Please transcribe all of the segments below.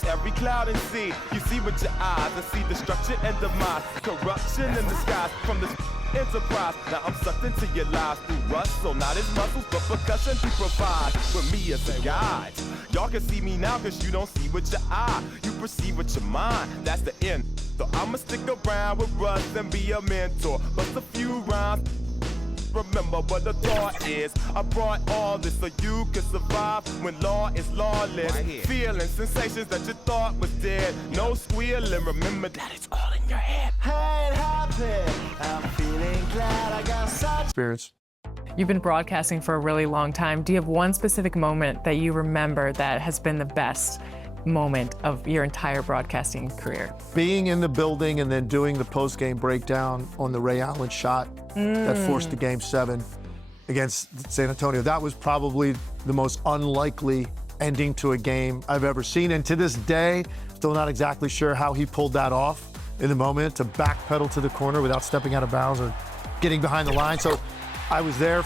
Search every cloud and sea. You see with your eyes and see destruction and demise. Corruption in the skies from this enterprise. Now I'm sucked into your lives through rust. So not as muscles, but percussion to provide with me as a guide. Y'all can see me now cause you don't see with your eye. You perceive with your mind. That's the end. So I'ma stick around with Russ and be a mentor. Bust a few rhymes. Remember what the thought is. I brought all this so you can survive when law is lawless. Feeling sensations that you thought was dead. No squealing, remember that it's all in your head. Hey, it happened. I'm feeling glad I got such experience. You've been broadcasting for a really long time. Do you have one specific moment that you remember that has been the best moment of your entire broadcasting career? Being in the building and then doing the post-game breakdown on the Ray Allen shot that forced the Game 7 against San Antonio. That was probably the most unlikely ending to a game I've ever seen. And to this day, still not exactly sure how he pulled that off in the moment to backpedal to the corner without stepping out of bounds or getting behind the line. So I was there.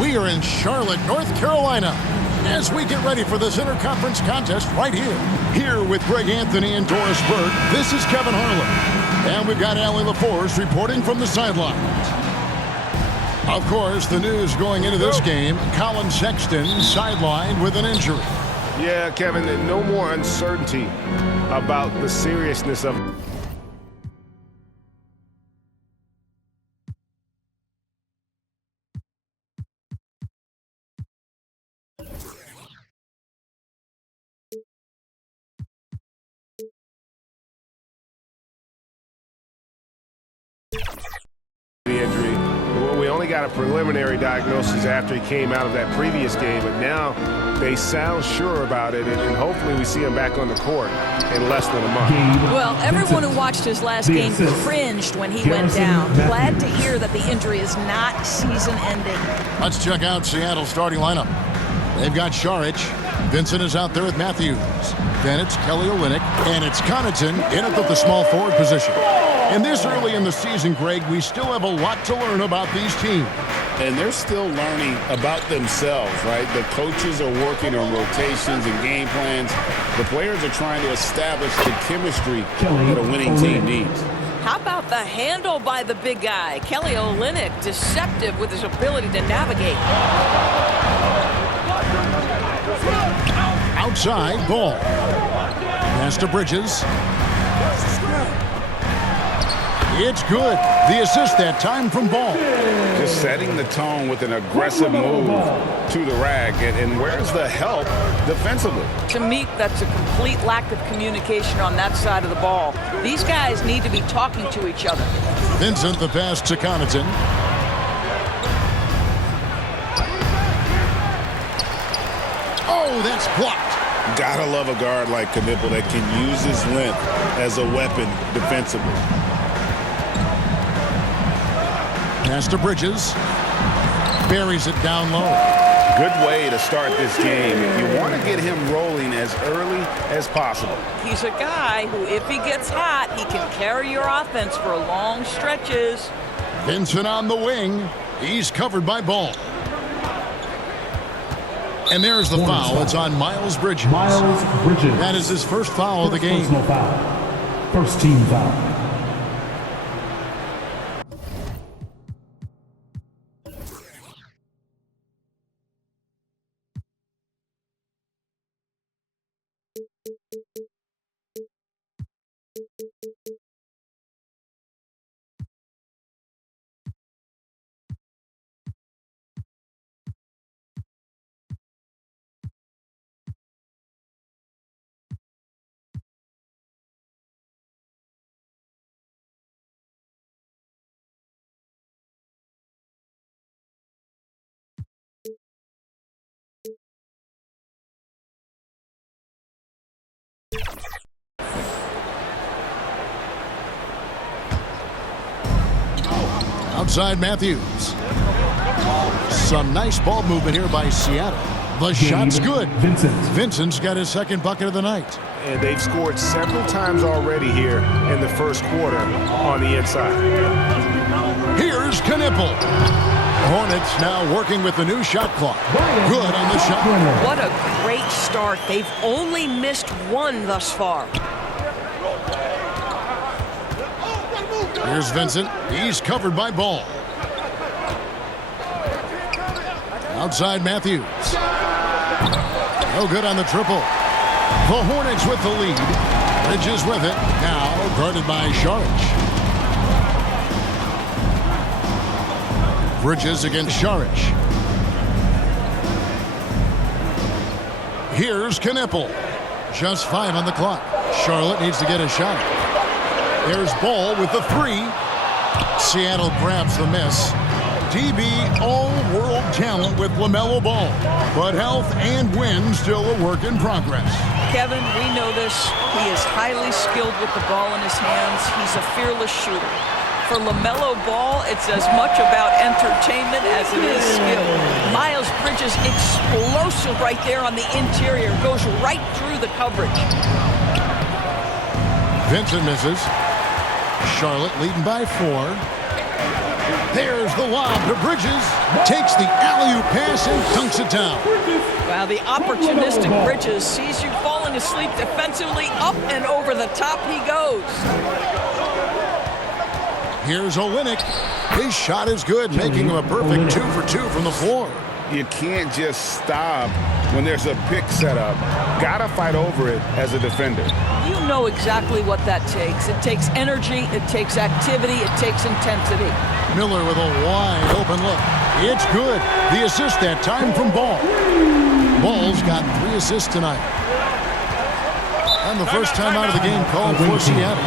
We are in Charlotte, North Carolina, as we get ready for this interconference contest right here. Here with Greg Anthony and Doris Burke, this is Kevin Harlan. And we've got Allie LaForce reporting from the sideline. Of course, the news going into this game, Colin Sexton sidelined with an injury. Yeah, Kevin, no more uncertainty about the seriousness of the injury. Well, we only got a preliminary diagnosis after he came out of that previous game, but now they sound sure about it, and hopefully we see him back on the court in less than a month. Well, everyone who watched his last game cringed when he went down. Glad to hear that the injury is not season-ending. Let's check out Seattle's starting lineup. They've got Šarić. Vincent is out there with Matthews. Then it's Kelly Olynyk, and it's Connaughton in at the small forward position. And this early in the season, Greg, we still have a lot to learn about these teams. And they're still learning about themselves, right? The coaches are working on rotations and game plans. The players are trying to establish the chemistry that a winning team needs. How about the handle by the big guy? Kelly Olynyk, deceptive with his ability to navigate. Outside, Ball. Pass to Bridges. It's good. The assist that time from Ball. Just setting the tone with an aggressive move to the rack. And where's the help defensively? To me, that's a complete lack of communication on that side of the ball. These guys need to be talking to each other. Vincent, the pass to Connaughton. Oh, that's blocked. Gotta love a guard like Knipple that can use his length as a weapon defensively. Pass to Bridges. Buries it down low. Good way to start this game. You want to get him rolling as early as possible. He's a guy who, if he gets hot, he can carry your offense for long stretches. Vincent on the wing. He's covered by Ball. And there's the foul. It's on Miles Bridges. Miles Bridges. That is his first foul of the game. Personal foul. First team foul. Outside Matthews. Some nice ball movement here by Seattle. The shot's good. Vincent's got his second bucket of the night. And they've scored several times already here in the first quarter on the inside. Here's Knipple. Hornets now working with the new shot clock. Good on the shot. What a great start. They've only missed one thus far. Here's Vincent. He's covered by Ball. Outside Matthews. No good on the triple. The Hornets with the lead. Bridges with it. Now guarded by Saric. Bridges against Saric. Here's Knipple. Just 5 on the clock. Charlotte needs to get a shot. There's Ball with the 3. Seattle grabs the miss. DB all-world talent with LaMelo Ball. But health and win still a work in progress. Kevin, we know this. He is highly skilled with the ball in his hands. He's a fearless shooter. For LaMelo Ball, it's as much about entertainment as it is skill. Miles Bridges explosive right there on the interior. Goes right through the coverage. Vincent misses. Charlotte leading by 4. There's the lob to Bridges. Takes the alley-oop pass and dunks it down. Wow, the opportunistic Bridges sees you falling asleep defensively. Up and over the top he goes. Here's Olynyk. His shot is good, making him a perfect 2 for 2 from the floor. You can't just stop when there's a pick set up. Gotta fight over it as a defender. You know exactly what that takes. It takes energy, it takes activity, it takes intensity. Miller with a wide open look. It's good. The assist that time from Ball. Ball's got 3 assists tonight. And the first time out of the game called for Seattle.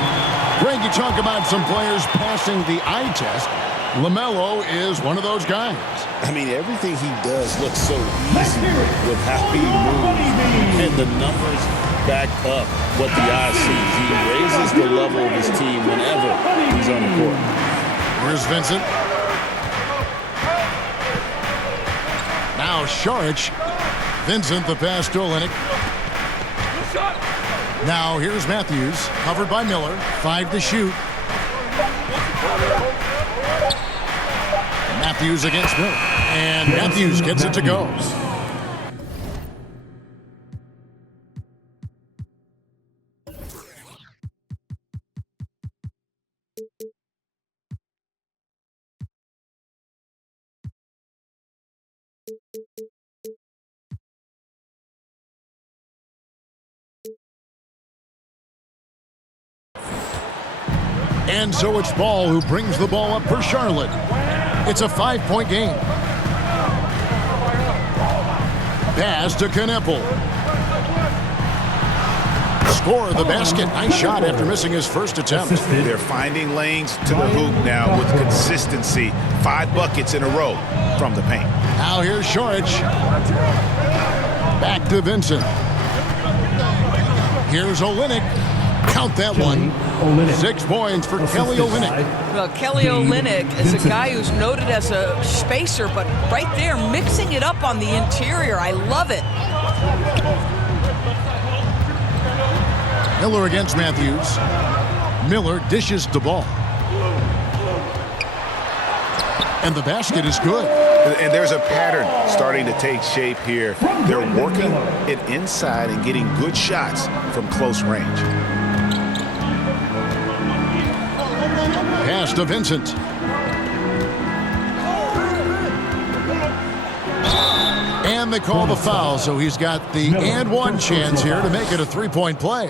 Greg, you talk about some players passing the eye test. LaMelo is one of those guys. I mean, everything he does looks so easy with how he moves. And the numbers back up what the eye sees. He raises the level of his team whenever he's on the court. Here's Vincent. Now Saric. Vincent the pass to Olynyk. Now here's Matthews. Covered by Miller. 5 to shoot. Matthews against Miller. And Matthews gets it to go. And so it's Ball who brings the ball up for Charlotte. It's a 5-point game. Pass to Knipple. Score the basket. Nice shot after missing his first attempt. They're finding lanes to the hoop now with consistency. 5 buckets in a row from the paint. Now here's Saric. Back to Vincent. Here's Olynyk. Count that one. 6 points for Kelly Olynyk. Well, Kelly Olynyk is a guy who's noted as a spacer, but right there, mixing it up on the interior. I love it. Miller against Matthews. Miller dishes the ball. And the basket is good. And there's a pattern starting to take shape here. They're working it inside and getting good shots from close range. Pass to Vincent. And they call the foul, so he's got the and one chance here to make it a 3-point play.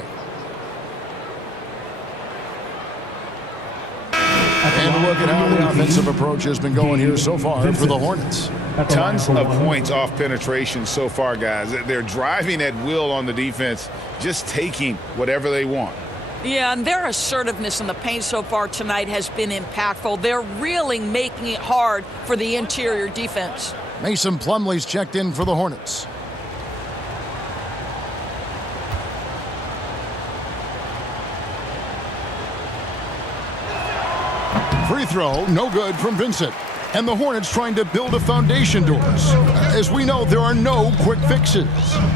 And look at how the offensive approach has been going here so far for the Hornets. Tons of points off penetration so far, guys. They're driving at will on the defense, just taking whatever they want. Yeah, and their assertiveness in the paint so far tonight has been impactful. They're really making it hard for the interior defense. Mason Plumlee's checked in for the Hornets. Free throw, no good from Vincent. And the Hornets trying to build a foundation doors. As we know, there are no quick fixes.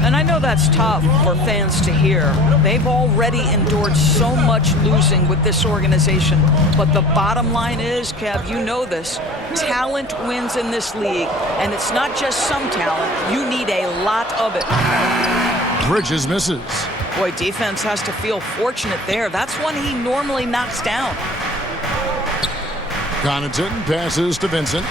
And I know that's tough for fans to hear. They've already endured so much losing with this organization. But the bottom line is, Kev, you know this, talent wins in this league, and it's not just some talent. You need a lot of it. Bridges misses. Boy, defense has to feel fortunate there. That's one he normally knocks down. Connaughton passes to Vincent.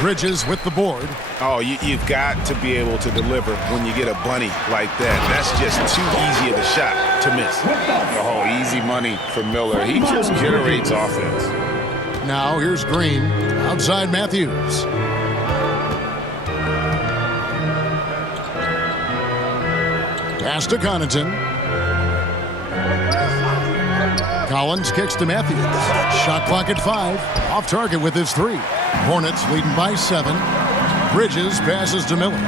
Bridges with the board. Oh, you've got to be able to deliver when you get a bunny like that. That's just too easy of a shot to miss. Oh, easy money for Miller. He just generates offense. Now here's Green. Outside Matthews. Pass to Connaughton. Collins kicks to Matthews. Shot clock at 5. Off target with his 3. Hornets leading by 7. Bridges passes to Miller.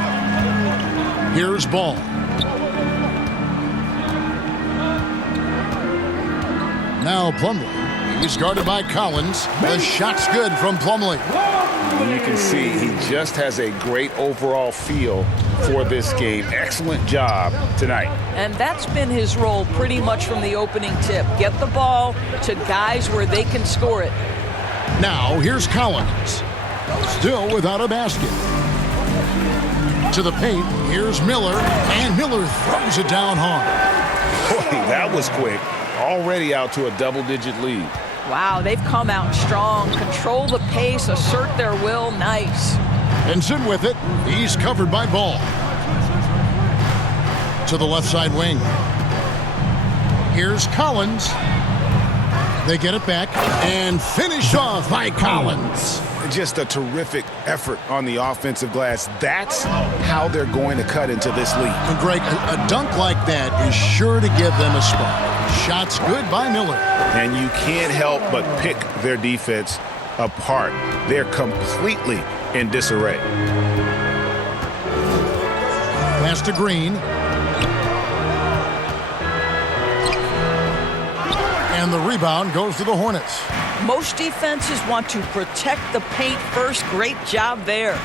Here's Ball. Now Plumlee. He's guarded by Collins. The shot's good from Plumlee. You can see he just has a great overall feel for this game. Excellent job tonight. And that's been his role pretty much from the opening tip. Get the ball to guys where they can score it. Now here's Collins. Still without a basket. To the paint, here's Miller, and Miller throws it down hard. Boy, that was quick. Already out to a double-digit lead. Wow, they've come out strong. Control the pace, assert their will. Nice. Vincent with it. He's covered by Ball. To the left side wing. Here's Collins. They get it back and finish off by Collins. Just a terrific effort on the offensive glass. That's how they're going to cut into this league. And Greg, a dunk like that is sure to give them a spark. Shots good by Miller. And you can't help but pick their defense apart. They're completely in disarray. Pass to Green. And the rebound goes to the Hornets. Most defenses want to protect the paint first. Great job there.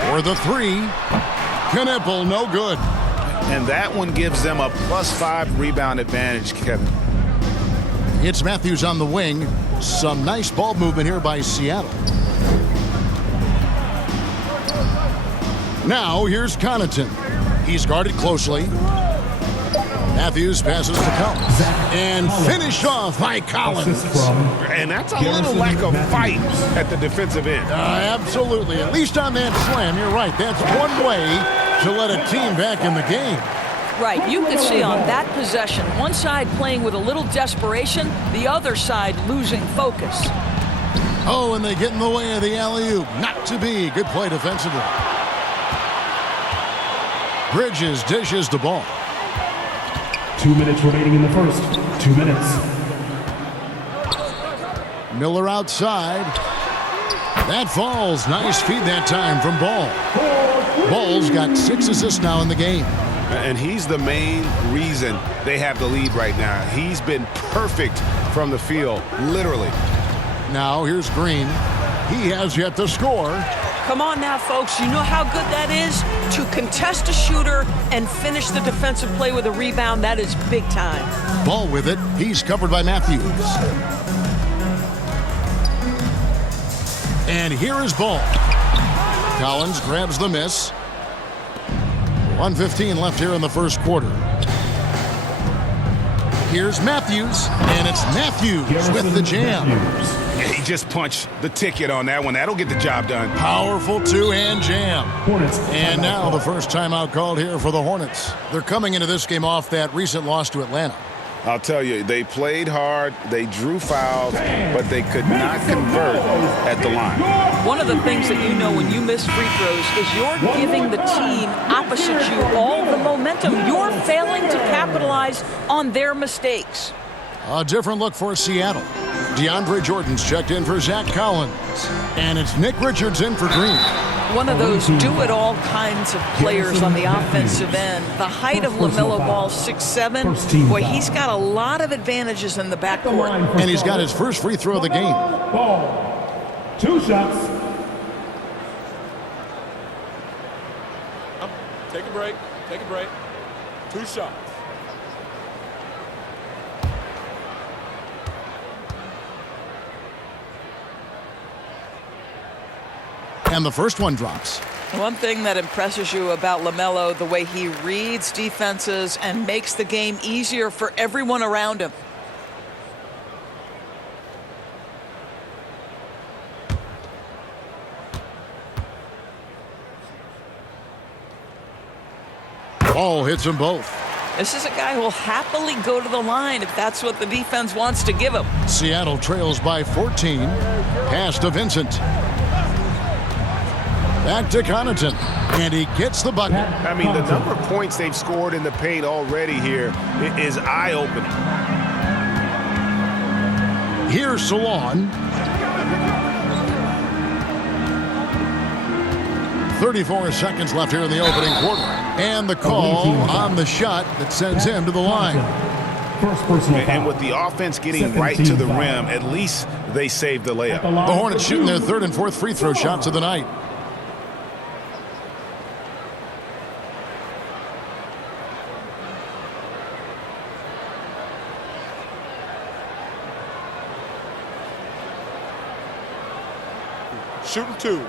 For the 3. Knipple, no good. And that one gives them a +5 rebound advantage, Kevin. It's Matthews on the wing. Some nice ball movement here by Seattle. Now here's Connaughton. He's guarded closely. Matthews passes to Collins. And finished off by Collins. And that's a little lack of fight at the defensive end. Absolutely. At least on that slam, you're right. That's one way to let a team back in the game. Right, you can see on that possession, one side playing with a little desperation, the other side losing focus. Oh, and they get in the way of the alley-oop. Not to be. Good play defensively. Bridges dishes the ball. 2 minutes remaining in the first. 2 minutes. Miller outside. That falls. Nice feed that time from Ball. Ball's got 6 assists now in the game. And he's the main reason they have the lead right now. He's been perfect from the field, literally. Now here's Green. He has yet to score. Come on now, folks. You know how good that is? To contest a shooter and finish the defensive play with a rebound, that is big time. Ball with it. He's covered by Matthews. And here is Ball. Collins grabs the miss. 1:15 left here in the first quarter. Here's Matthews, and it's Matthews with the jam. Yeah, he just punched the ticket on that one. That'll get the job done. Powerful two-hand jam. And now the first timeout called here for the Hornets. They're coming into this game off that recent loss to Atlanta. I'll tell you, they played hard, they drew fouls, but they could not convert at the line. One of the things that you know when you miss free throws is you're giving the team opposite you all the momentum. You're failing to capitalize on their mistakes. A different look for Seattle. DeAndre Jordan's checked in for Zach Collins. And it's Nick Richards in for Green. One of those do-it-all kinds of players on the offensive end. The height of LaMelo Ball, 6'7". Boy, he's got a lot of advantages in the backcourt. And he's got his first free throw of the game. Ball. 2 shots. Take a break. Take a break. 2 shots. And the first one drops. One thing that impresses you about LaMelo, the way he reads defenses and makes the game easier for everyone around him. Ball hits them both. This is a guy who will happily go to the line if that's what the defense wants to give him. Seattle trails by 14. Pass to Vincent. Back to Connaughton. And he gets the bucket. I mean, the number of points they've scored in the paint already here is eye-opening. Here's Salon. 34 seconds left here in the opening quarter. And the call on the shot that sends him to the line. And with the offense getting right to the rim, at least they saved the layup. The Hornets shooting their third and fourth free throw shots of the night. Shooting two.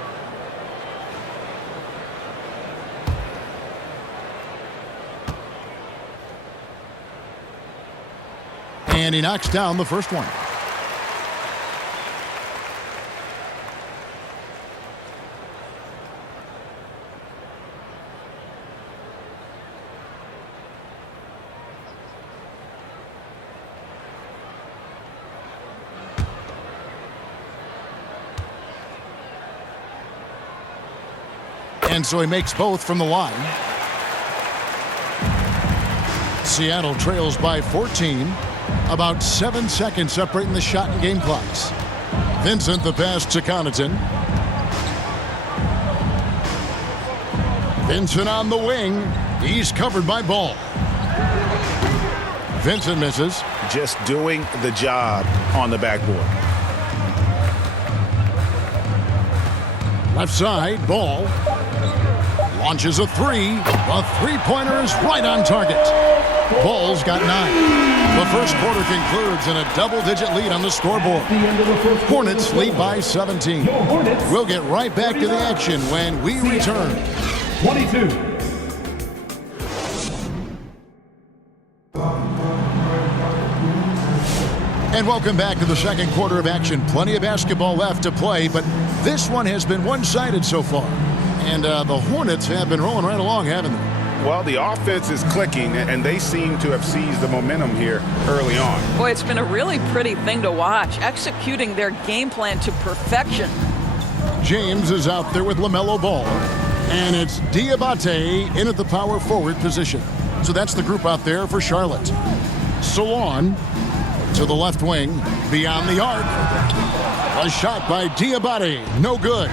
And he knocks down the first one. And so he makes both from the line. Seattle trails by 14. About 7 seconds separating the shot and game clocks. Vincent the pass to Connaughton. Vincent on the wing. He's covered by Ball. Vincent misses. Just doing the job on the backboard. Left side, Ball. Launches a three. The three-pointer is right on target. Ball's got 9. The first quarter concludes in a double-digit lead on the scoreboard. Hornets lead by 17. We'll get right back to the action when we return. 22. And welcome back to the second quarter of action. Plenty of basketball left to play, but this one has been one-sided so far. And the Hornets have been rolling right along, haven't they? Well, the offense is clicking, and they seem to have seized the momentum here early on. Boy, it's been a really pretty thing to watch, executing their game plan to perfection. James is out there with LaMelo Ball. And it's Diabate in at the power forward position. So that's the group out there for Charlotte. Salon to the left wing, beyond the arc. A shot by Diabate, no good.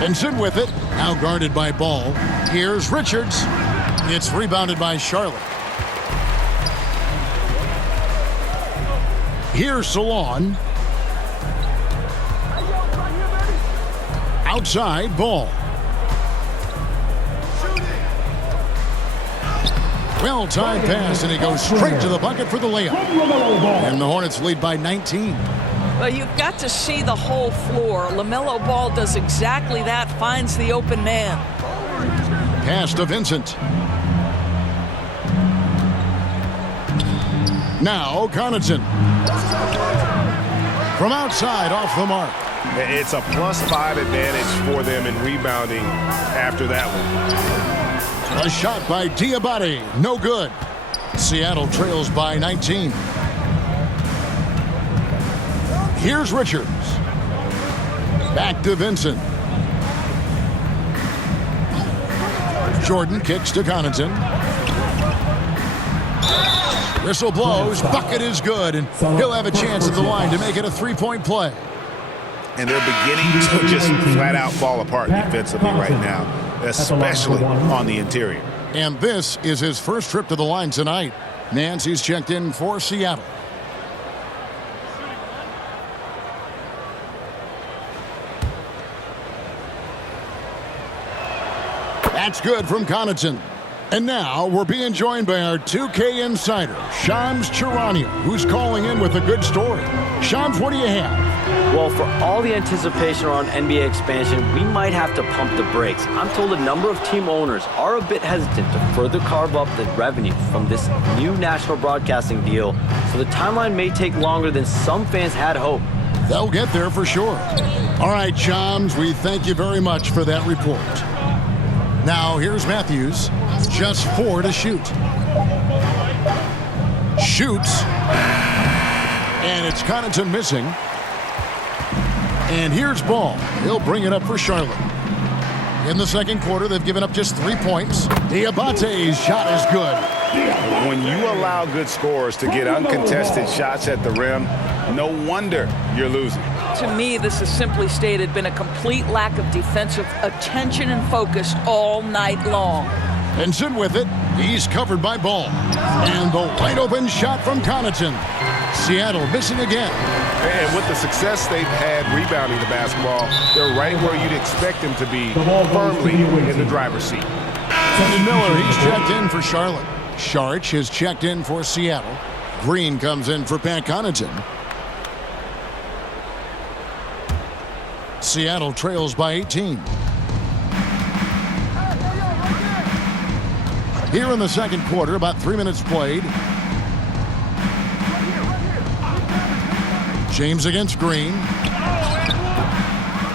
Vincent with it, now guarded by Ball. Here's Richards. It's rebounded by Charlotte. Here's Salon. Outside, Ball. Well-timed pass, and he goes straight to the bucket for the layup. And the Hornets lead by 19. Well, you've got to see the whole floor. LaMelo Ball does exactly that, finds the open man. Pass to Vincent. Now Connaughton. From outside, off the mark. It's a +5 advantage for them in rebounding after that one. A shot by Diabate, no good. Seattle trails by 19. Here's Richards. Back to Vincent. Jordan kicks to Connaughton. Whistle blows, bucket is good, and he'll have a chance at the line to make it a three-point play. And they're beginning to just flat-out fall apart defensively right now, especially on the interior. And this is his first trip to the line tonight. Nancy's checked in for Seattle. That's good from Connaughton. And now we're being joined by our 2K insider, Shams Charania, who's calling in with a good story. Shams, what do you have? Well, for all the anticipation around NBA expansion, we might have to pump the brakes. I'm told a number of team owners are a bit hesitant to further carve up the revenue from this new national broadcasting deal, so the timeline may take longer than some fans had hoped. They'll get there for sure. All right, Shams, we thank you very much for that report. Now, here's Matthews. Just 4 to shoot. Shoots. And it's Connaughton missing. And here's Ball. He'll bring it up for Charlotte. In the second quarter, they've given up just 3 points. Diabate's shot is good. When you allow good scorers to get uncontested shots at the rim, no wonder you're losing. To me, this is simply stated been a complete lack of defensive attention and focus all night long. Vincent with it. He's covered by Ball. And the wide open shot from Connaughton. Seattle missing again. And with the success they've had rebounding the basketball, they're right where you'd expect them to be, firmly in the driver's seat. And Miller, he's checked in for Charlotte. Sharch has checked in for Seattle. Green comes in for Pat Connaughton. Seattle trails by 18. Here in the second quarter, about 3 minutes played. James against Green.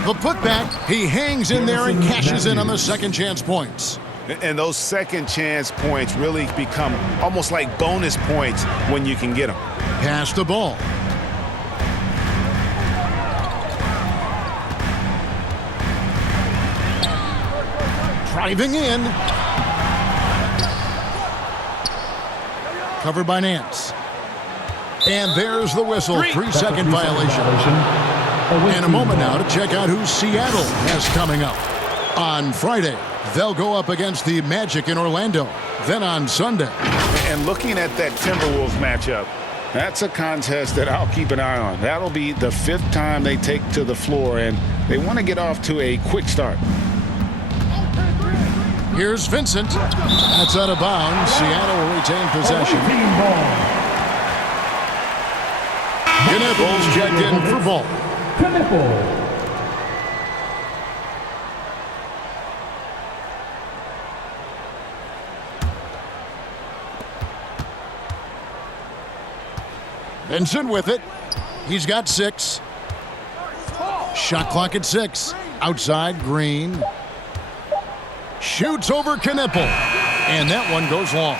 The putback, he hangs in there and cashes in on the second chance points. And those second chance points really become almost like bonus points when you can get them. Pass the ball. Driving in. Covered by Nance. And there's the whistle. 3-second violation. And a moment now to check out who Seattle has coming up. On Friday, they'll go up against the Magic in Orlando. Then on Sunday. And looking at that Timberwolves matchup, that's a contest that I'll keep an eye on. That'll be the 5th time they take to the floor, and they want to get off to a quick start. Here's Vincent. That's out of bounds. Seattle will retain possession. Knipples checked in for Ball. Vincent with it. He's got 6. Shot clock at 6. Outside, Green. Shoots over Knippel. And that one goes long.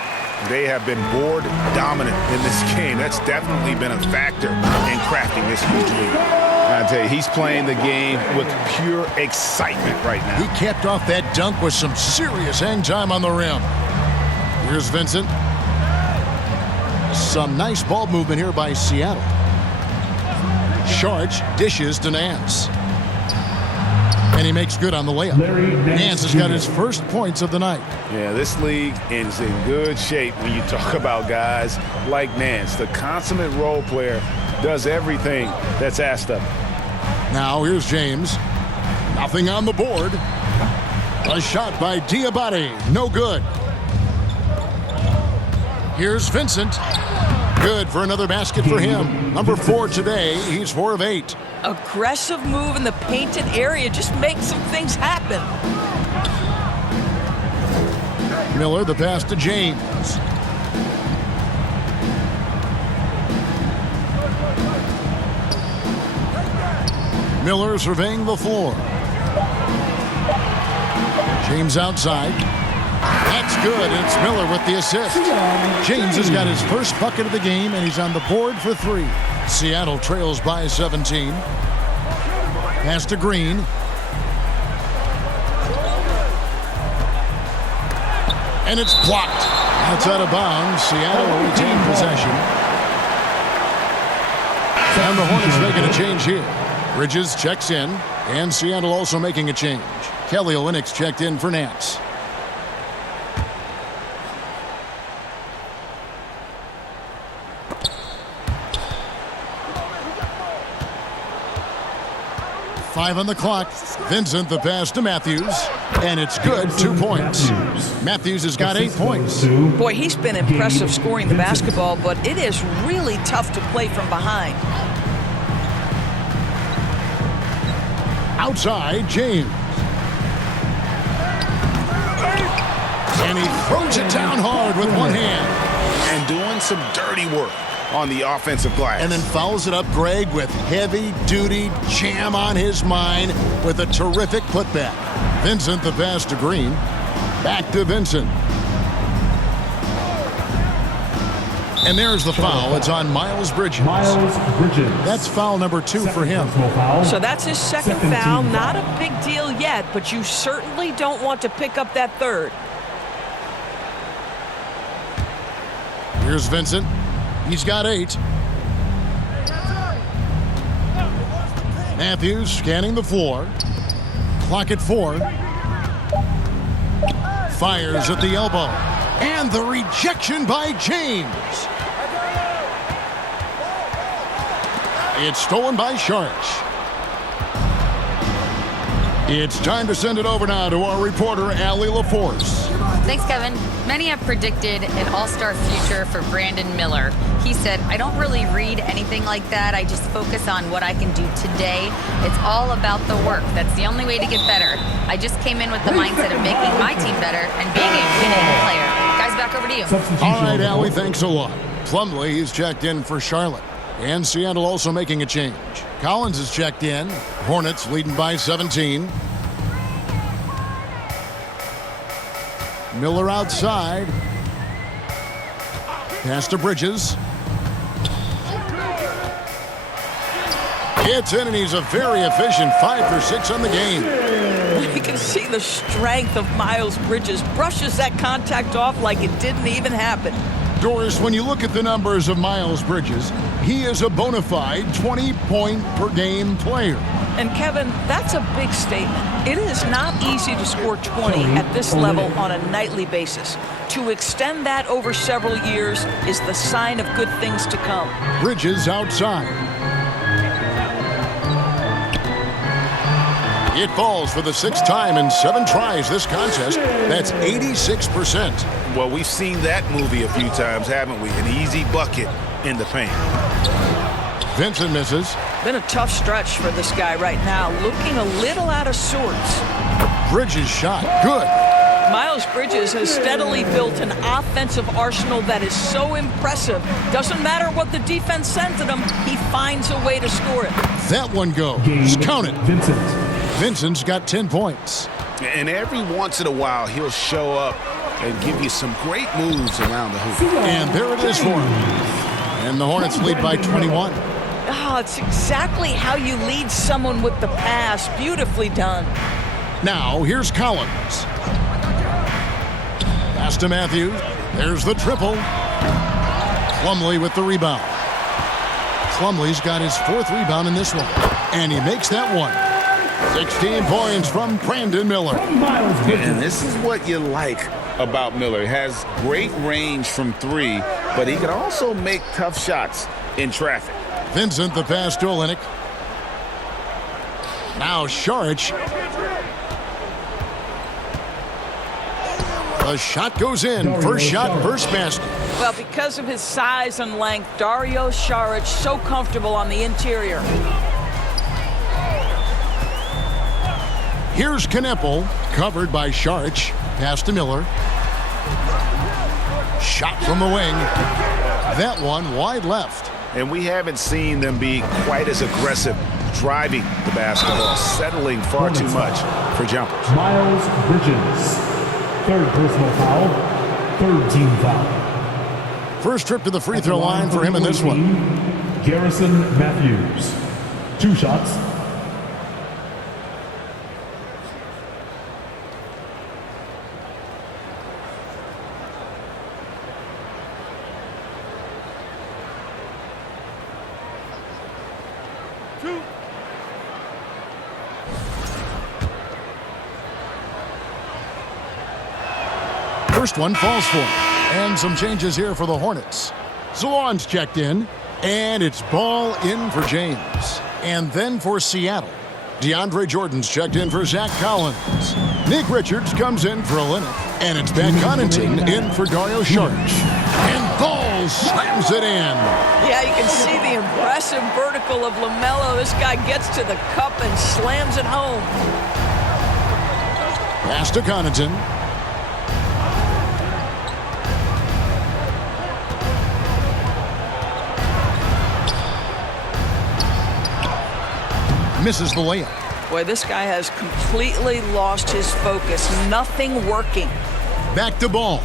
They have been board dominant in this game. That's definitely been a factor in crafting this huge lead. I tell you, he's playing the game with pure excitement right now. He capped off that dunk with some serious hang time on the rim. Here's Vincent. Some nice ball movement here by Seattle. Sharch dishes to Nance. And he makes good on the layup. Nance has got his first points of the night. Yeah, this league is in good shape when you talk about guys like Nance. The consummate role player does everything that's asked of him. Now here's James. Nothing on the board. A shot by Diabate. No good. Here's Vincent. Good for another basket for him. Number 4 today. He's 4 of 8. Aggressive move in the painted area. Just make some things happen. Miller, the pass to James. Miller surveying the floor. James outside. That's good. It's Miller with the assist. James has got his first bucket of the game, and he's on the board for 3. Seattle trails by 17. Pass to Green. And it's blocked. That's out of bounds. Seattle will retain possession. And the Hornets making a change here. Bridges checks in, and Seattle also making a change. Kelly Olynyk checked in for Nance. 5 on the clock. Vincent, the pass to Matthews. And it's good, 2 points. Matthews has got 8 points. Boy, he's been impressive scoring the basketball, but it is really tough to play from behind. Outside, James. And he throws it down hard with one hand. And doing some dirty work on the offensive glass. And then fouls it up, Greg, with heavy-duty jam on his mind with a terrific putback. Vincent, the pass to Green. Back to Vincent. And there's the foul. It's on Miles Bridges. That's foul number 2 for him. So that's his second foul. Not a big deal yet, but you certainly don't want to pick up that third. Here's Vincent. He's got 8. Matthews scanning the floor. Clock at 4. Fires at the elbow. And the rejection by James. It's stolen by Sharks. It's time to send it over now to our reporter, Allie LaForce. Thanks, Kevin. Many have predicted an all-star future for Brandon Miller. He said, I don't really read anything like that. I just focus on what I can do today. It's all about the work. That's the only way to get better. I just came in with the mindset of making my team better and being a winning player. Guys, back over to you. All right, Allie, thanks a lot. Plumlee is checked in for Charlotte. And Seattle also making a change. Collins is checked in. Hornets leading by 17. Miller outside. Pass to Bridges. It's in, and he's a very efficient 5 for 6 on the game. You can see the strength of Miles Bridges. Brushes that contact off like it didn't even happen. Doris, when you look at the numbers of Miles Bridges, he is a bona fide 20-point-per-game player. And Kevin, that's a big statement. It is not easy to score 20 at this level on a nightly basis. To extend that over several years is the sign of good things to come. Bridges outside. It falls for the 6th time in 7 tries this contest. That's 86%. Well, we've seen that movie a few times, haven't we? An easy bucket in the paint. Vincent misses. Been a tough stretch for this guy right now, looking a little out of sorts. Bridges shot. Good. Miles Bridges has steadily built an offensive arsenal that is so impressive. Doesn't matter what the defense sends at him, he finds a way to score it. That one goes. Count it. Vincent's got 10 points. And every once in a while, he'll show up and give you some great moves around the hoop. And there it is for him. And the Hornets lead by 21. Oh, it's exactly how you lead someone with the pass. Beautifully done. Now, here's Collins. Pass to Matthews. There's the triple. Plumlee with the rebound. Plumlee's got his 4th rebound in this one. And he makes that one. 16 points from Brandon Miller. And this is what you like about Miller. He has great range from 3, but he can also make tough shots in traffic. Vincent, the pass to Olenek. Now Sharich. The shot goes in. First shot, first basket. Well, because of his size and length, Dario Saric so comfortable on the interior. Here's Kneppel, covered by Sharich. Pass to Miller. Shot from the wing. That one wide left. And we haven't seen them be quite as aggressive driving the basketball, settling far too much for jumpers. Miles Bridges, 3rd personal foul, 3rd team foul. First trip to the free throw line for him in this one. Garrison Matthews, 2 shots. First one falls for him. And some changes here for the Hornets. Zalon's checked in, and it's ball in for James. And then for Seattle, DeAndre Jordan's checked in for Zach Collins. Nick Richards comes in for Olynyk. And it's Ben Connaughton in for Dario Saric. And Ball slams it in. Yeah, you can see the impressive vertical of LaMelo. This guy gets to the cup and slams it home. Pass to Connaughton. Misses the layup. Boy, this guy has completely lost his focus. Nothing working. Back to Ball.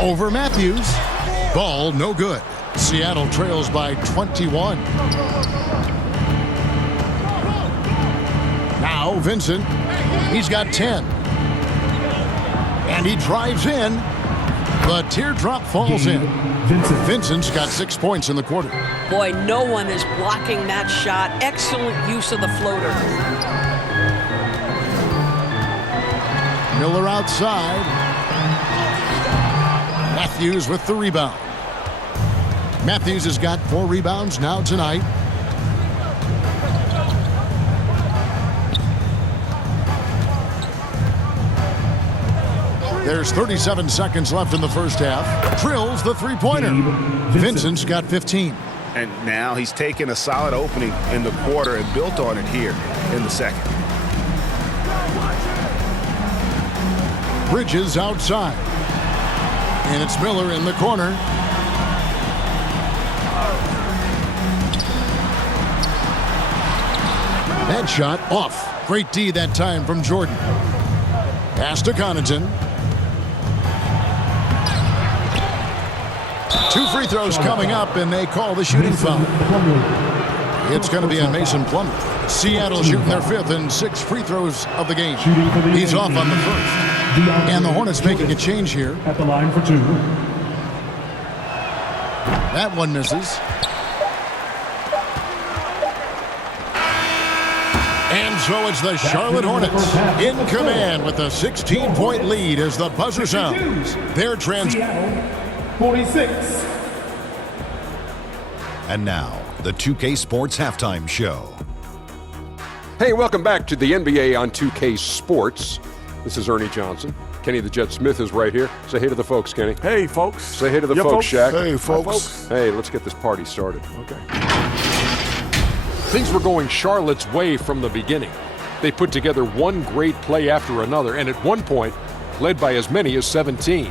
Over Matthews. Ball no good. Seattle trails by 21. Now Vincent. He's got 10. And he drives in. The teardrop falls in. Vincent's got 6 points in the quarter. Boy, no one is blocking that shot. Excellent use of the floater. Miller outside. Matthews with the rebound. Matthews has got 4 rebounds now tonight. There's 37 seconds left in the first half. Drills the three-pointer. Vincent's got 15. And now he's taken a solid opening in the quarter and built on it here in the second. Bridges outside. And it's Miller in the corner. That shot off. Great D that time from Jordan. Pass to Connaughton. 2 free throws coming up, and they call the shooting foul. It's going to be on Mason Plumlee. Seattle shooting their 5th and 6 free throws of the game. He's off on the first. And the Hornets making a change here. At the line for 2. That one misses. And so it's the Charlotte Hornets in command with a 16-point lead as the buzzer sounds. They're 46. And now, the 2K Sports Halftime Show. Hey, welcome back to the NBA on 2K Sports. This is Ernie Johnson. Kenny the Jet Smith is right here. Say hey to the folks, Kenny. Hey, folks. Say hey to the folks, Shaq. Hey, folks. Hey, let's get this party started. Okay. Things were going Charlotte's way from the beginning. They put together one great play after another, and at one point, led by as many as 17.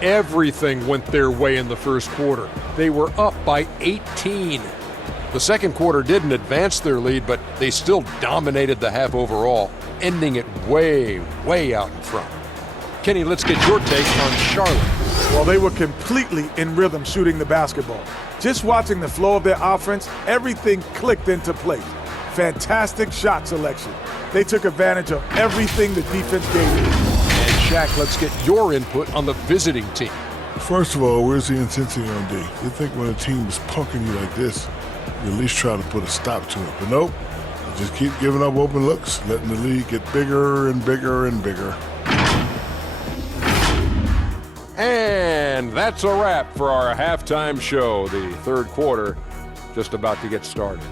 Everything went their way in the first quarter. They were up by 18. The second quarter didn't advance their lead, but they still dominated the half overall, ending it way, way out in front. Kenny, let's get your take on Charlotte. Well, they were completely in rhythm shooting the basketball. Just watching the flow of their offense, everything clicked into place. Fantastic shot selection. They took advantage of everything the defense gave them. And Shaq, let's get your input on the visiting team. First of all, where's the intensity on D? You think when a team is punking you like this, you at least try to put a stop to it. But nope, you just keep giving up open looks, letting the lead get bigger and bigger and bigger. And that's a wrap for our halftime show. The third quarter just about to get started.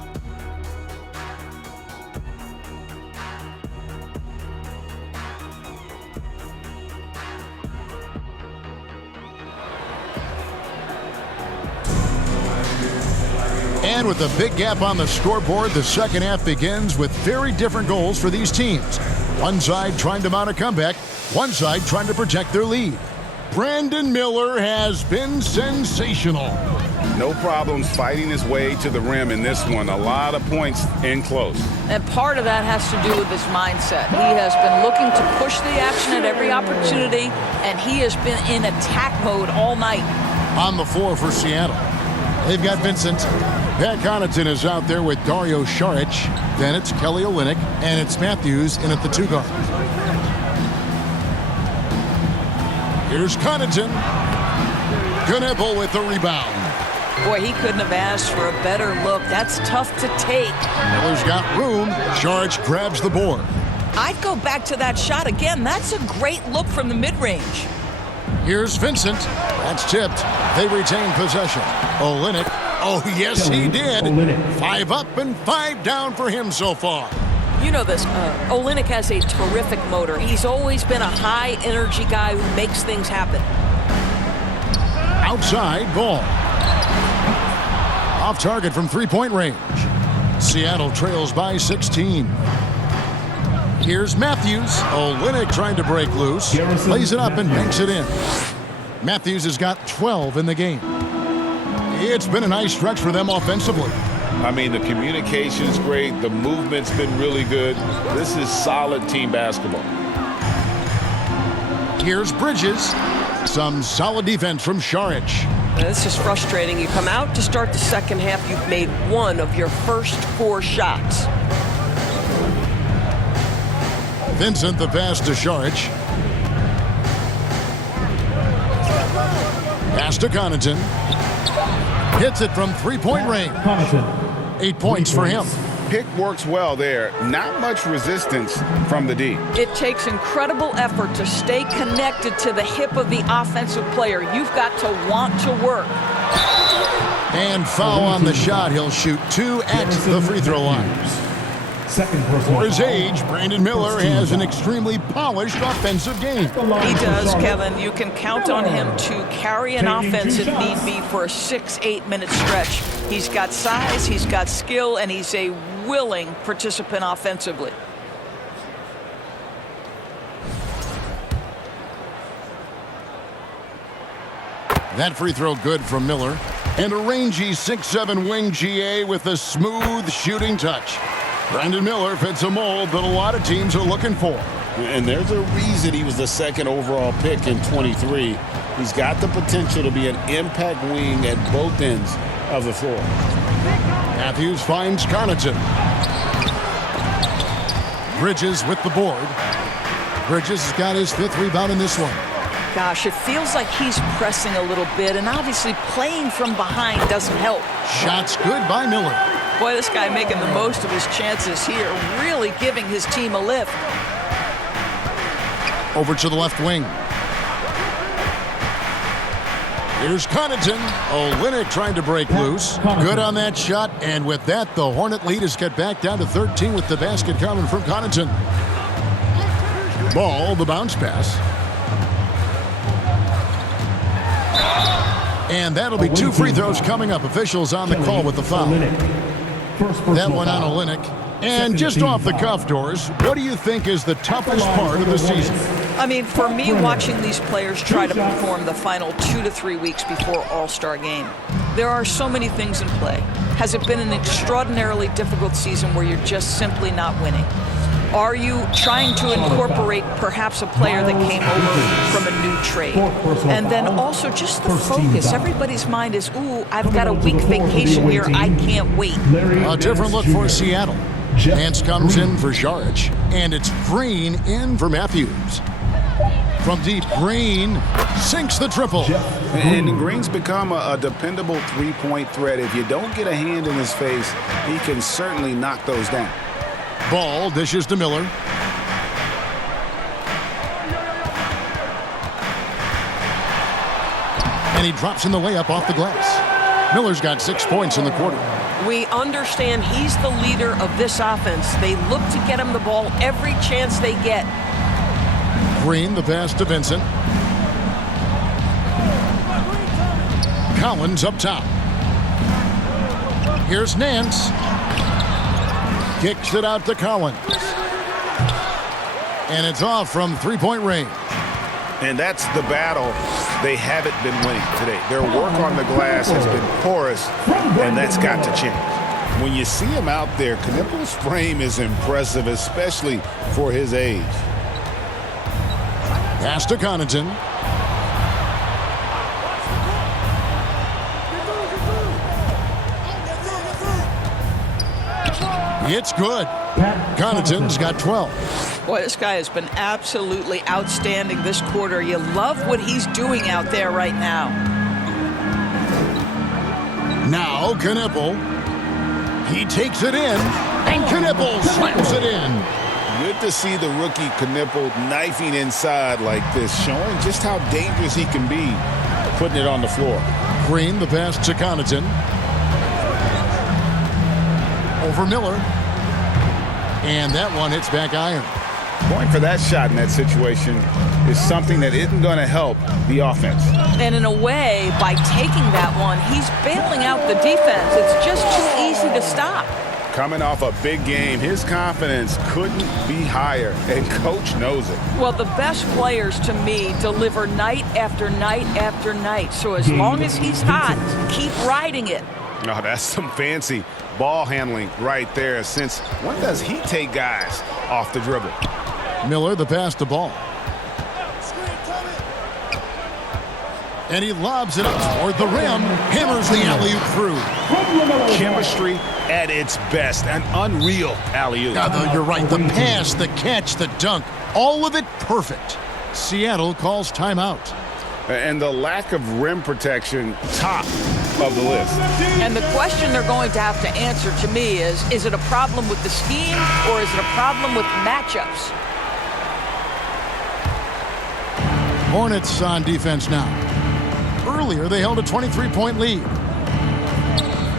And with a big gap on the scoreboard, the second half begins with very different goals for these teams. One side trying to mount a comeback, one side trying to protect their lead. Brandon Miller has been sensational. No problems fighting his way to the rim in this one. A lot of points in close. And part of that has to do with his mindset. He has been looking to push the action at every opportunity, and he has been in attack mode all night. On the floor for Seattle, they've got Vincent. Pat Connaughton is out there with Dario Saric. Then it's Kelly Olynyk, and it's Matthews in at the 2 guard. Here's Connaughton. Knebel with the rebound. Boy, he couldn't have asked for a better look. That's tough to take. Miller's got room. Saric grabs the board. I'd go back to that shot again. That's a great look from the mid-range. Here's Vincent. That's tipped. They retain possession. Olynyk Oh, yes, he did. 5 up and 5 down for him so far. You know this, Olynyk has a terrific motor. He's always been a high-energy guy who makes things happen. Outside ball. Off target from three-point range. Seattle trails by 16. Here's Matthews. Olynyk trying to break loose. Lays it up and banks it in. Matthews has got 12 in the game. It's been a nice stretch for them offensively. I mean, the communication's great. The movement's been really good. This is solid team basketball. Here's Bridges. Some solid defense from Saric. This is frustrating. You come out to start the second half, you've made one of your first 4 shots. Vincent the pass to Saric. Pass to Connaughton. Hits it from three-point range. 8 points for him. Pick works well there. Not much resistance from the D. It takes incredible effort to stay connected to the hip of the offensive player. You've got to want to work. And foul on the shot. He'll shoot 2 at the free throw line. For his age, Brandon Miller has an extremely polished offensive game. He does, Kevin. You can count on him to carry an offense if need be for a 6-8 minute stretch. He's got size, he's got skill, and he's a willing participant offensively. That free throw good from Miller. And a rangy 6'7" wing GA with a smooth shooting touch. Brandon Miller fits a mold that a lot of teams are looking for. And there's a reason he was the second overall pick in 23. He's got the potential to be an impact wing at both ends of the floor. Matthews finds Connaughton. Bridges with the board. Bridges has got his 5th rebound in this one. Gosh, it feels like he's pressing a little bit, and obviously playing from behind doesn't help. Shots good by Miller. Boy, this guy making the most of his chances here, really giving his team a lift. Over to the left wing. Here's Connaughton. Olynyk trying to break loose. Good on that shot, and with that, the Hornet lead is cut back down to 13 with the basket coming from Connaughton. Ball, the bounce pass. And that'll be 2 free throws coming up. Officials on the call with the foul. That one on Olynyk. And just off the cuff, Doris, what do you think is the toughest part of the season? I mean, for me, watching these players try to perform the final 2 to 3 weeks before All-Star game, there are so many things in play. Has it been an extraordinarily difficult season where you're just simply not winning? Are you trying to incorporate perhaps a player that came over from a new trade? And then also just the focus. Everybody's mind is, ooh, I've got a week vacation here. I can't wait. A different look for Seattle. Nance comes in for Saric, and it's Green in for Matthews. From deep, Green sinks the triple. And Green's become a dependable three-point threat. If you don't get a hand in his face, he can certainly knock those down. Ball dishes to Miller. And he drops in the layup off the glass. Miller's got 6 points in the quarter. We understand he's the leader of this offense. They look to get him the ball every chance they get. Green, the pass to Vincent. Collins up top. Here's Nance. Kicks it out to Collins. And it's off from three-point range. And that's the battle they haven't been winning today. Their work on the glass has been porous, and that's got to change. When you see him out there, Knippel's frame is impressive, especially for his age. Pass to Connaughton. It's good. Connaughton's got 12. Boy, this guy has been absolutely outstanding this quarter. You love what he's doing out there right now. Now Knippel. He takes it in, and Knippel slams it in. Good to see the rookie Knippel knifing inside like this, showing just how dangerous he can be putting it on the floor. Green, the pass to Connaughton. Over Miller. And that one hits back iron. Going for that shot in that situation is something that isn't going to help the offense. And in a way, by taking that one, he's bailing out the defense. It's just too easy to stop. Coming off a big game, his confidence couldn't be higher, and Coach knows it. Well, the best players, to me, deliver night after night after night. So as long as he's hot, keep riding it. Oh, that's some fancy ball handling right there. Since when does he take guys off the dribble? Miller, the pass to Ball. And he lobs it up toward the rim. Hammers the alley-oop through. Chemistry at its best. An unreal alley-oop. You're right. The pass, the catch, the dunk. All of it perfect. Seattle calls timeout. And the lack of rim protection, top of the list. And the question they're going to have to answer to me is it a problem with the scheme or is it a problem with matchups? Hornets on defense now. Earlier, they held a 23-point lead.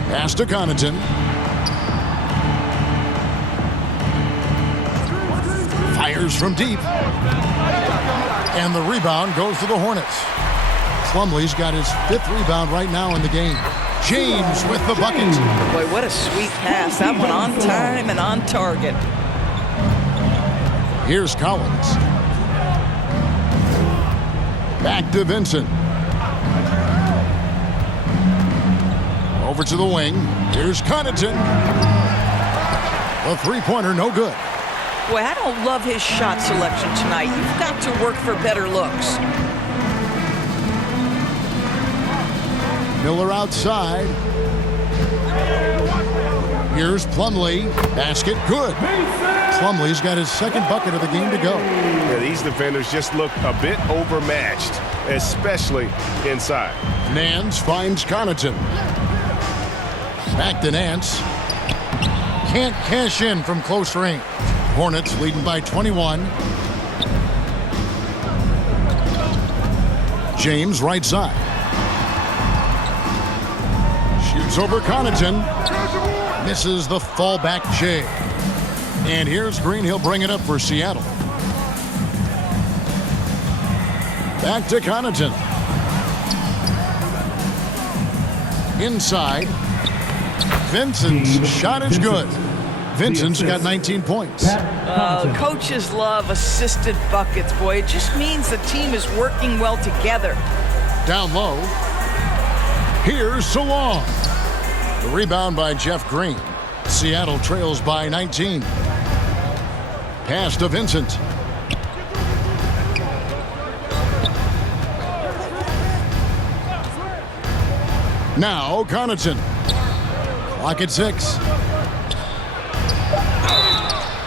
Pass to Connaughton. Fires from deep. And the rebound goes to the Hornets. Plumlee's got his 5th rebound right now in the game. James with the bucket. Boy, what a sweet pass. That one on time and on target. Here's Collins. Back to Vincent. Over to the wing. Here's Connaughton. The three-pointer, no good. Boy, I don't love his shot selection tonight. You've got to work for better looks. Miller outside. Here's Plumlee. Basket, good. Plumlee's got his 2nd bucket of the game to go. Yeah, these defenders just look a bit overmatched, especially inside. Nance finds Connaughton. Back to Nance. Can't cash in from close range. Hornets leading by 21. James right side. Shoots over Connaughton. Misses the fallback J. And here's Green. He'll bring it up for Seattle. Back to Connaughton. Inside. Vincent's shot is good. Vincent's got 19 points. Coaches love assisted buckets, boy. It just means the team is working well together. Down low. Here's Salong. The rebound by Jeff Green. Seattle trails by 19. Pass to Vincent. Now Connaughton. Clock at 6.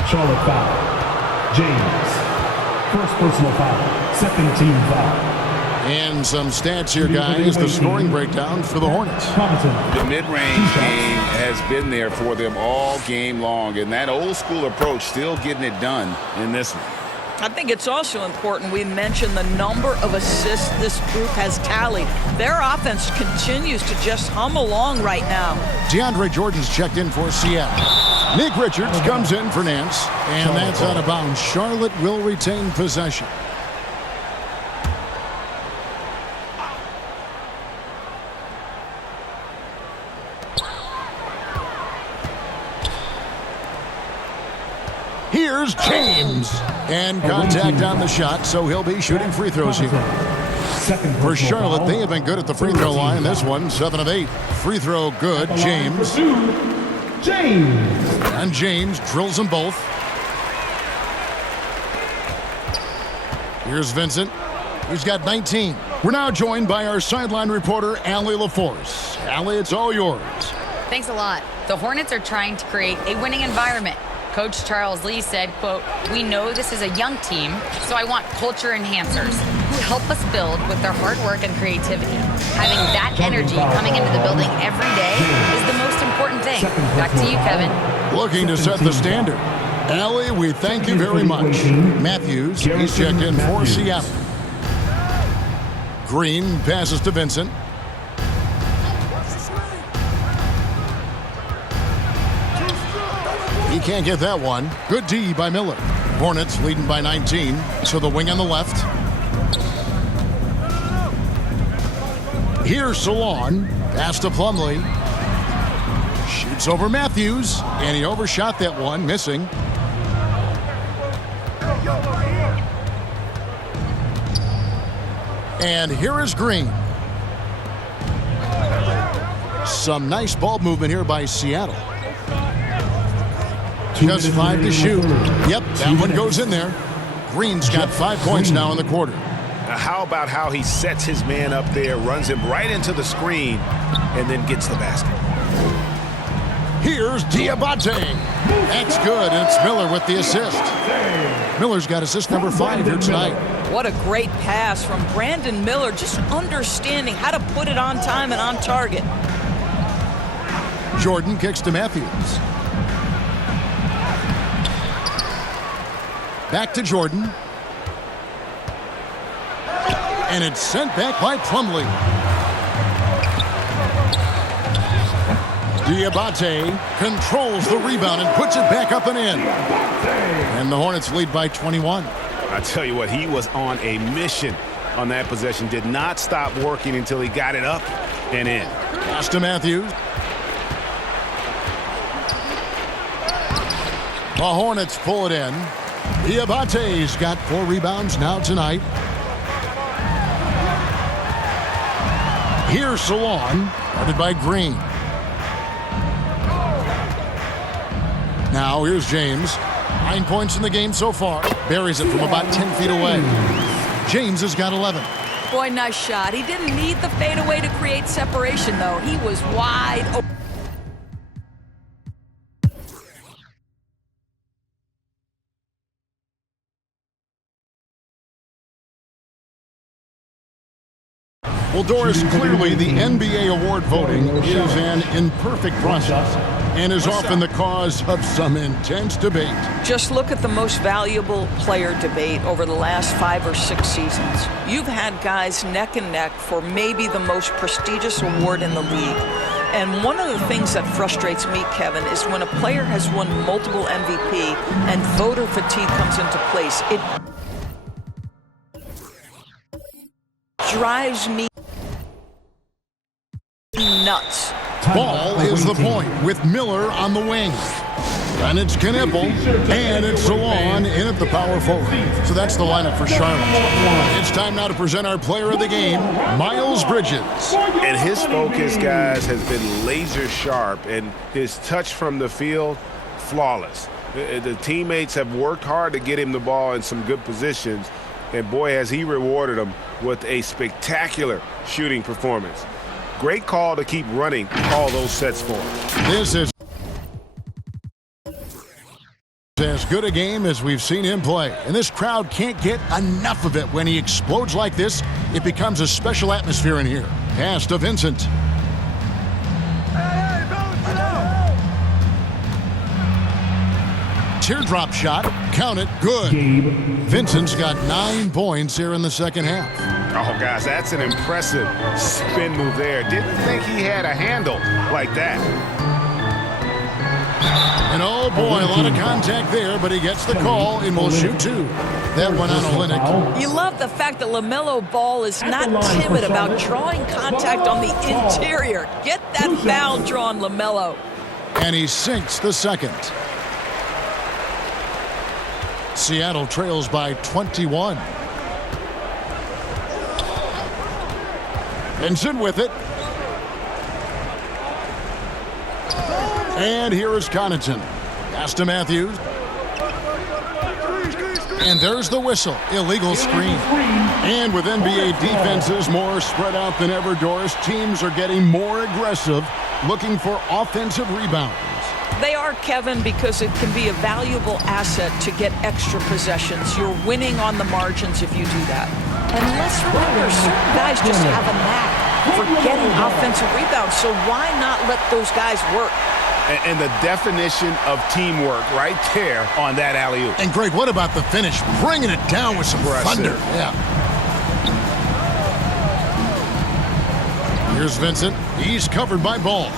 Charlotte foul. James. First personal foul. Second team foul. And some stats here, guys. The scoring breakdown for the Hornets. The mid-range game has been there for them all game long, and that old-school approach still getting it done in this one. I think it's also important we mention the number of assists this group has tallied. Their offense continues to just hum along right now. DeAndre Jordan's checked in for Seattle. Nick Richards comes in for Nance, and that's out of bounds. Charlotte will retain possession. Here's James. And contact on the shot, so he'll be shooting free throws here. For Charlotte, they have been good at the free throw line. This one, 7 of 8. Free throw good, James. And James drills them both. Here's Vincent. He's got 19. We're now joined by our sideline reporter, Allie LaForce. Allie, it's all yours. Thanks a lot. The Hornets are trying to create a winning environment. Coach Charles Lee said, quote, "We know this is a young team, so I want culture enhancers who help us build with their hard work and creativity. Having that energy coming into the building every day is the most important thing." Back to you, Kevin. Looking to set the standard. Allie, we thank you very much. Matthews, he's checked in for Seattle. Green passes to Vincent. can't get that one. Good D by Miller. Hornets leading by 19 to the wing on the left. Here's Salon. Pass to Plumlee. Shoots over Matthews, and he overshot that one, missing. And here is Green. Some nice ball movement here by Seattle. Just 5 to shoot. Yep, that one goes in there. Green's got 5 points now in the quarter. Now how about how he sets his man up there, runs him right into the screen, and then gets the basket. Here's Diabate. That's good, and it's Miller with the assist. Miller's got assist number 5 here tonight. What a great pass from Brandon Miller, just understanding how to put it on time and on target. Jordan kicks to Matthews. Back to Jordan. And it's sent back by Plumlee. Diabate controls the rebound and puts it back up and in. And the Hornets lead by 21. I tell you what, he was on a mission on that possession. Did not stop working until he got it up and in. Pass to Matthews. The Hornets pull it in. Diabate's got 4 rebounds now tonight. Here's Salon, guarded by Green. Now here's James. 9 points in the game so far. Buries it from about 10 feet away. James has got 11. Boy, nice shot. He didn't need the fadeaway to create separation, though. He was wide open. Well, Doris, clearly the NBA award voting is an imperfect process and is often the cause of some intense debate. Just look at the most valuable player debate over the last 5 or 6 seasons. You've had guys neck and neck for maybe the most prestigious award in the league. And one of the things that frustrates me, Kevin, is when a player has won multiple MVP and voter fatigue comes into place. It drives me nuts. Ball is the point with Miller on the wing. And it's Knipple, and it's Salon in at the power forward. So that's the lineup for Charlotte. It's time now to present our player of the game, Miles Bridges. And his focus, guys, has been laser sharp, and his touch from the field, flawless. The teammates have worked hard to get him the ball in some good positions, and boy, has he rewarded them with a spectacular shooting performance. Great call to keep running all those sets for him. This is as good a game as we've seen him play. And this crowd can't get enough of it. When he explodes like this, it becomes a special atmosphere in here. Pass to Vincent. Teardrop shot. Count it. Good. Vincent's got 9 points here in the second half. Oh, guys, that's an impressive spin move there. Didn't think he had a handle like that. And oh boy, a lot of contact there, but he gets the call and will shoot 2. That one on Olynyk. You love the fact that LaMelo Ball is not timid about drawing contact on the interior. Get that foul drawn, LaMelo. And he sinks the second. Seattle trails by 21. Vincent with it. And here is Connaughton. Pass to Matthews. And there's the whistle. Illegal screen. And with NBA defenses more spread out than ever, Doris, teams are getting more aggressive, looking for offensive rebounds. They are, Kevin, because it can be a valuable asset to get extra possessions. You're winning on the margins if you do that. And let's remember, certain guys just have a knack for getting offensive rebounds, so why not let those guys work? And the definition of teamwork right there on that alley-oop. And Greg, what about the finish? Bringing it down with some thunder. Yeah. Here's Vincent. He's covered by Ball.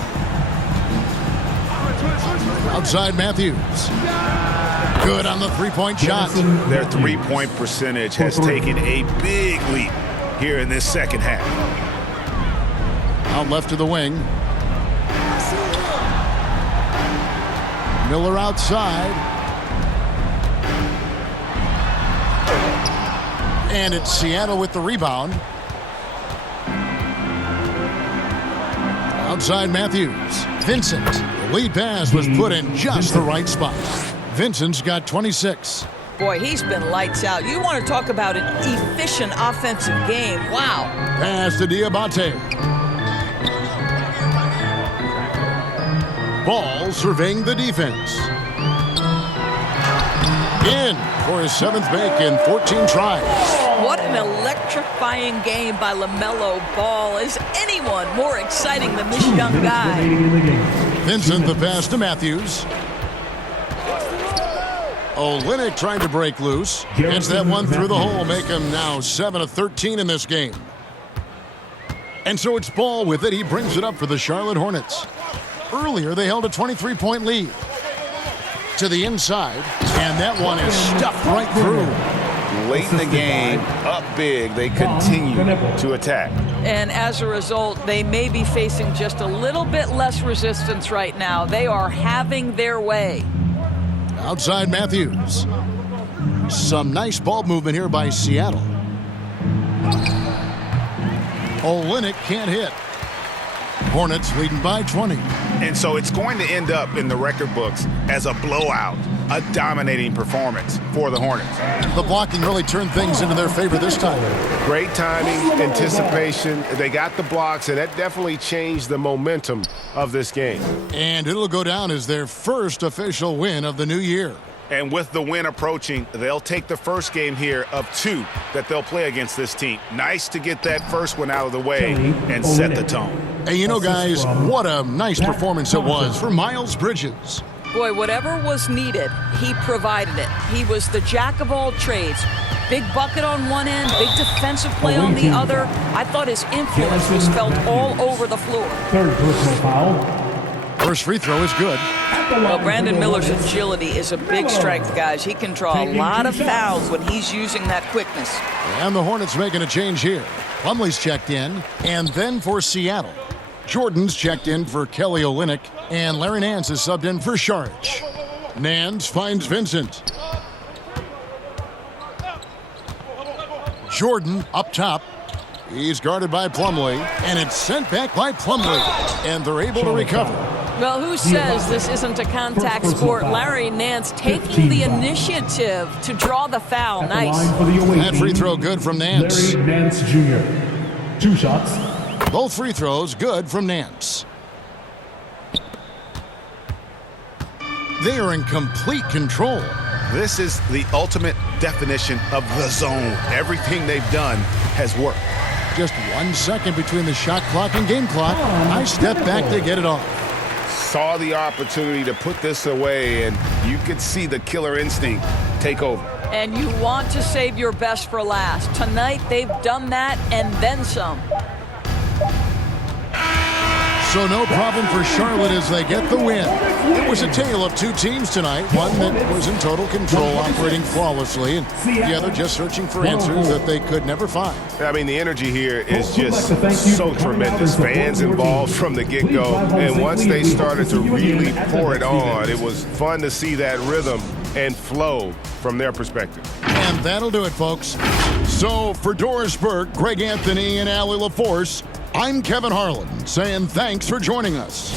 Outside Matthews. Good on the three-point shot. Their three-point percentage has taken a big leap here in this second half. Out left to the wing. Miller outside. And it's Seattle with the rebound. Outside Matthews. Vincent. The lead pass was put in just the right spot. Vincent's got 26. Boy, he's been lights out. You want to talk about an efficient offensive game. Wow. Pass to Diabate. Ball surveying the defense. In for his 7th make in 14 tries. What an electrifying game by LaMelo Ball. Is anyone more exciting than this young guy? Vincent the pass to Matthews. Olynyk trying to break loose. Gets that one through the hole, make him now 7 of 13 in this game. And so it's Ball with it. He brings it up for the Charlotte Hornets. Earlier, they held a 23-point lead. To the inside, and that one is stuffed right through. Late in the game, up big, they continue to attack. And as a result, they may be facing just a little bit less resistance right now. They are having their way. Outside Matthews. Some nice ball movement here by Seattle. Olynyk can't hit. Hornets leading by 20. And so it's going to end up in the record books as a blowout, a dominating performance for the Hornets. The blocking really turned things into their favor this time. Great timing, anticipation. They got the blocks, and that definitely changed the momentum of this game. And it'll go down as their first official win of the new year. And with the win approaching, they'll take the first game here of 2 that they'll play against this team. Nice to get that first one out of the way and set the tone. Hey, you know, guys, what a nice performance it was for Miles Bridges. Boy, whatever was needed, he provided it. He was the jack of all trades. Big bucket on one end, big defensive play on the other. I thought his influence was felt all over the floor. Third personal foul. First free throw is good. Well, Brandon Miller's agility is a big strength, guys. He can draw a lot of fouls when he's using that quickness. And the Hornets making a change here. Plumlee's checked in, and then for Seattle. Jordan's checked in for Kelly Olynyk, and Larry Nance is subbed in for Saric. Nance finds Vincent. Jordan up top. He's guarded by Plumlee, and it's sent back by Plumlee, and they're able to recover. Well, who says this isn't a contact sport? Larry Nance taking the initiative to draw the foul. Nice. That free throw good from Nance. Larry Nance Jr. 2 shots. Both free throws good from Nance. They are in complete control. This is the ultimate definition of the zone. Everything they've done has worked. Just 1 second between the shot clock and game clock. Nice step back to get it off. Saw the opportunity to put this away, and you could see the killer instinct take over. And you want to save your best for last. Tonight, they've done that and then some. So no problem for Charlotte as they get the win. It was a tale of 2 teams tonight. One that was in total control, operating flawlessly, and the other just searching for answers that they could never find. I mean, the energy here is just so tremendous. Fans involved from the get-go, and once they started to really pour it on, it was fun to see that rhythm and flow from their perspective. And that'll do it, folks. So for Doris Burke, Greg Anthony, and Allie LaForce, I'm Kevin Harlan saying thanks for joining us.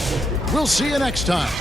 We'll see you next time.